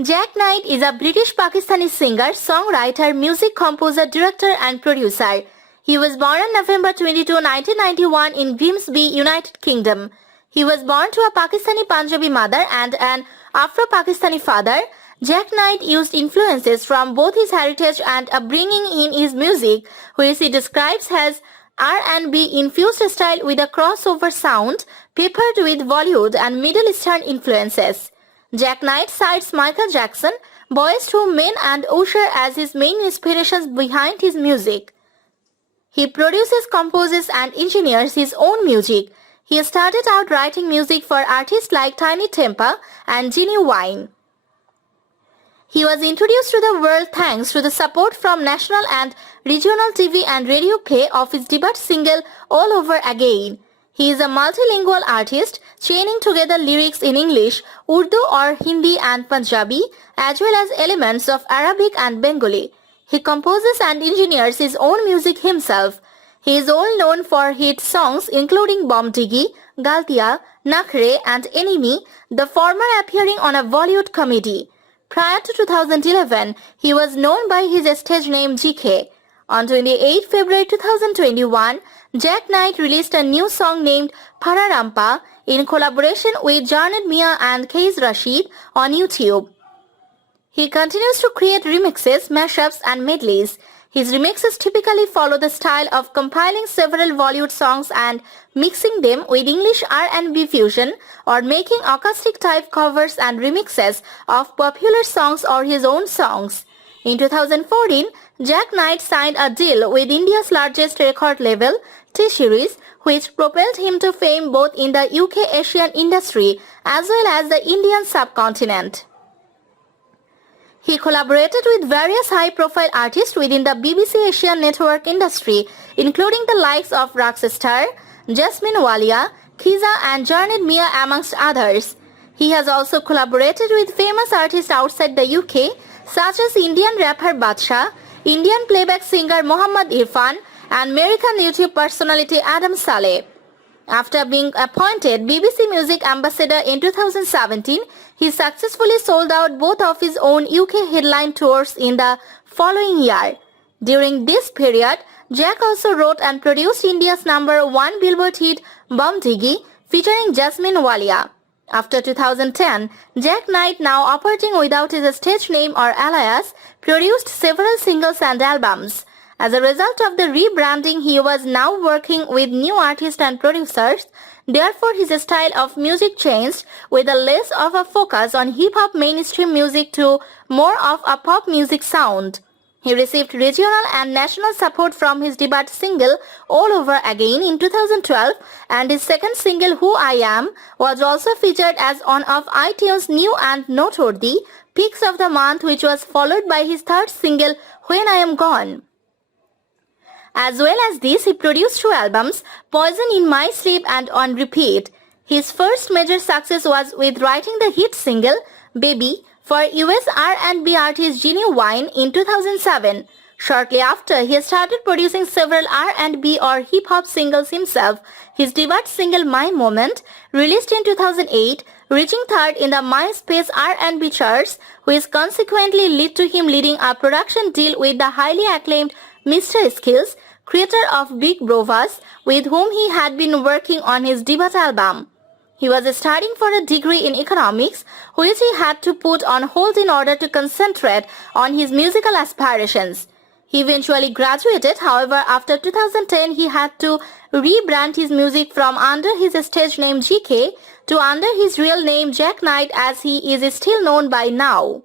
Jack Knight is a British-Pakistani singer, songwriter, music composer, director and producer. He was born on November 22, 1991 in Grimsby, United Kingdom. He was born to a Pakistani Punjabi mother and an Afro-Pakistani father. Jack Knight used influences from both his heritage and upbringing in his music, which he describes as R&B infused style with a crossover sound, peppered with Bollywood and Middle Eastern influences. Jack Knight cites Michael Jackson, Boyz II Men and Usher as his main inspirations behind his music. He produces, composes and engineers his own music. He started out writing music for artists like Tiny Tempa and Genuine. He was introduced to the world thanks to the support from national and regional TV and radio play of his debut single All Over Again. He is a multilingual artist, chaining together lyrics in English, Urdu or Hindi and Punjabi, as well as elements of Arabic and Bengali. He composes and engineers his own music himself. He is well known for hit songs including Bom Diggi, Galtia, Nakhre and Enemy, the former appearing on a Bollywood comedy. Prior to 2011, he was known by his stage name GK. On 28 February 2021, Jack Knight released a new song named Pararampa in collaboration with Jarned Mia and Kais Rashid on YouTube. He continues to create remixes, mashups and medleys. His remixes typically follow the style of compiling several Bollywood songs and mixing them with English R&B fusion or making acoustic type covers and remixes of popular songs or his own songs. In 2014, Jack Knight signed a deal with India's largest record label, T-Series, which propelled him to fame both in the UK Asian industry as well as the Indian subcontinent. He collaborated with various high-profile artists within the BBC Asian network industry, including the likes of Rockstar, Jasmine Walia, Khiza and Jarned Mia amongst others. He has also collaborated with famous artists outside the UK, such as Indian rapper Badshah, Indian playback singer Muhammad Irfan, and American YouTube personality Adam Saleh. After being appointed BBC Music Ambassador in 2017, he successfully sold out both of his own UK headline tours in the following year. During this period, Jack also wrote and produced India's #1 Billboard hit Bom Diggi featuring Jasmine Walia. After 2010, Jack Knight, now operating without his stage name or alias, produced several singles and albums. As a result of the rebranding, he was now working with new artists and producers. Therefore, his style of music changed, with a less of a focus on hip-hop mainstream music to more of a pop music sound. He received regional and national support from his debut single All Over Again in 2012, and his second single Who I Am was also featured as one of iTunes' new and noteworthy picks of the month, which was followed by his third single When I Am Gone. As well as this, he produced 2 albums, Poison in My Sleep and On Repeat. His first major success was with writing the hit single Baby for US R&B artist Genuine in 2007. Shortly after, he started producing several R&B or hip-hop singles himself. His debut single My Moment, released in 2008, reaching third in the MySpace R&B charts, which consequently led to him leading a production deal with the highly acclaimed Mr. Skills, creator of Big Brovas, with whom he had been working on his debut album. He was studying for a degree in economics, which he had to put on hold in order to concentrate on his musical aspirations. He eventually graduated, however, after 2010 he had to rebrand his music from under his stage name GK to under his real name Jack Knight, as he is still known by now.